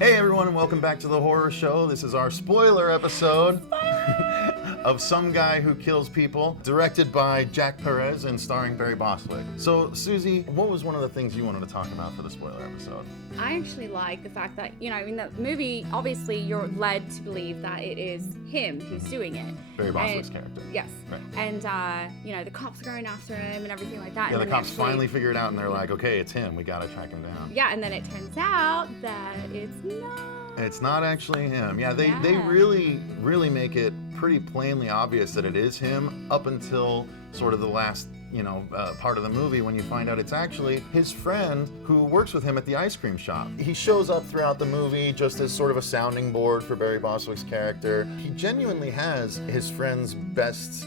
Hey everyone, and welcome back to the horror show. This is our spoiler episode of Some Guy Who Kills People, directed by Jack Perez and starring Barry Bostwick. So, Susie, what was one of the things you wanted to talk about for the spoiler episode? I actually like the fact that, in the movie, obviously you're led to believe that it is him who's doing it. Barry Bostwick's character. Yes. Right. And, the cops are going after him and everything like that. Yeah, and the cops finally figure it out and they're like, okay, it's him. We gotta track him down. Yeah, and then it turns out that it's not. It's not actually him. Yeah, they really make it pretty plainly obvious that it is him up until sort of the last part of the movie when you find out it's actually his friend who works with him at the ice cream shop. He shows up throughout the movie just as sort of a sounding board for Barry Bostwick's character. He genuinely has his friend's best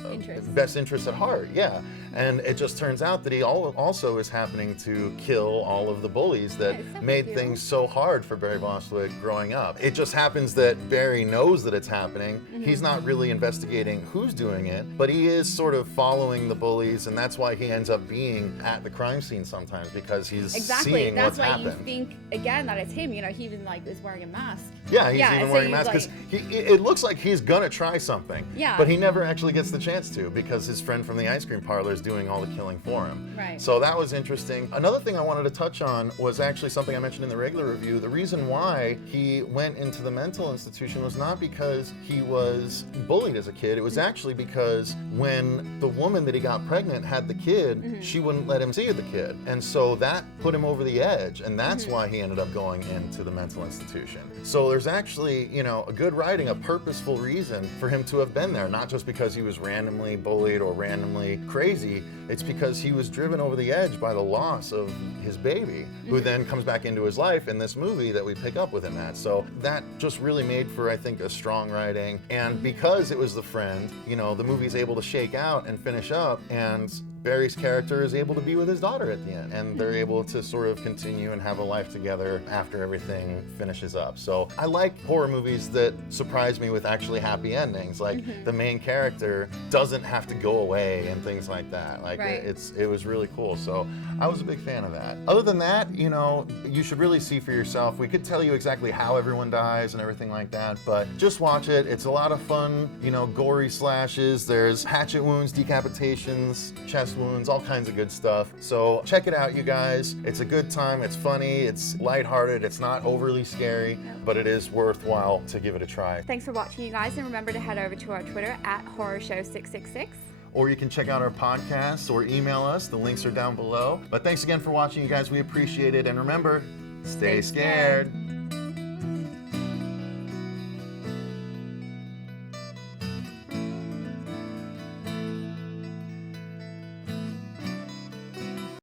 interest at heart, yeah. And it just turns out that he also is happening to kill all of the bullies that made things so hard for Barry Bostwick growing up. It just happens that Barry knows that it's happening. Mm-hmm. He's not really investigating who's doing it, but he is sort of following the bullies, and that's why he ends up being at the crime scene sometimes, because he's seeing what's happened. That's why you think, again, that it's him. He even is wearing a mask. Yeah, he's even wearing a mask because it looks like he's gonna try something. Yeah. But he never actually gets the chance to because his friend from the ice cream parlor is doing all the killing for him. Right. So that was interesting. Another thing I wanted to touch on was actually something I mentioned in the regular review. The reason why he went into the mental institution was not because he was bullied as a kid. It was actually because when the woman that he got pregnant had the kid, she wouldn't let him see the kid. And so that put him over the edge, and that's why he ended up going into the mental institution. So there's actually, a good writing, a purposeful reason for him to have been there, not just because he was randomly bullied or randomly crazy. It's because he was driven over the edge by the loss of his baby, who then comes back into his life in this movie that we pick up with him at. So that just really made for, I think, a strong writing. And because it was the friend, the movie's able to shake out and finish up, and Barry's character is able to be with his daughter at the end, and they're able to sort of continue and have a life together after everything finishes up. So I like horror movies that surprise me with actually happy endings, like the main character doesn't have to go away and things like that. Like it was really cool. So I was a big fan of that. Other than that, you should really see for yourself. We could tell you exactly how everyone dies and everything like that, but just watch it. It's a lot of fun, gory slashes. There's hatchet wounds, decapitations, chest wounds, all kinds of good stuff. So check it out, you guys. It's a good time. It's funny. It's lighthearted. It's not overly scary, but it is worthwhile to give it a try. Thanks for watching, you guys, and remember to head over to our Twitter at HorrorShow666. Or you can check out our podcasts or email us. The links are down below. But thanks again for watching, you guys. We appreciate it. And remember, stay scared.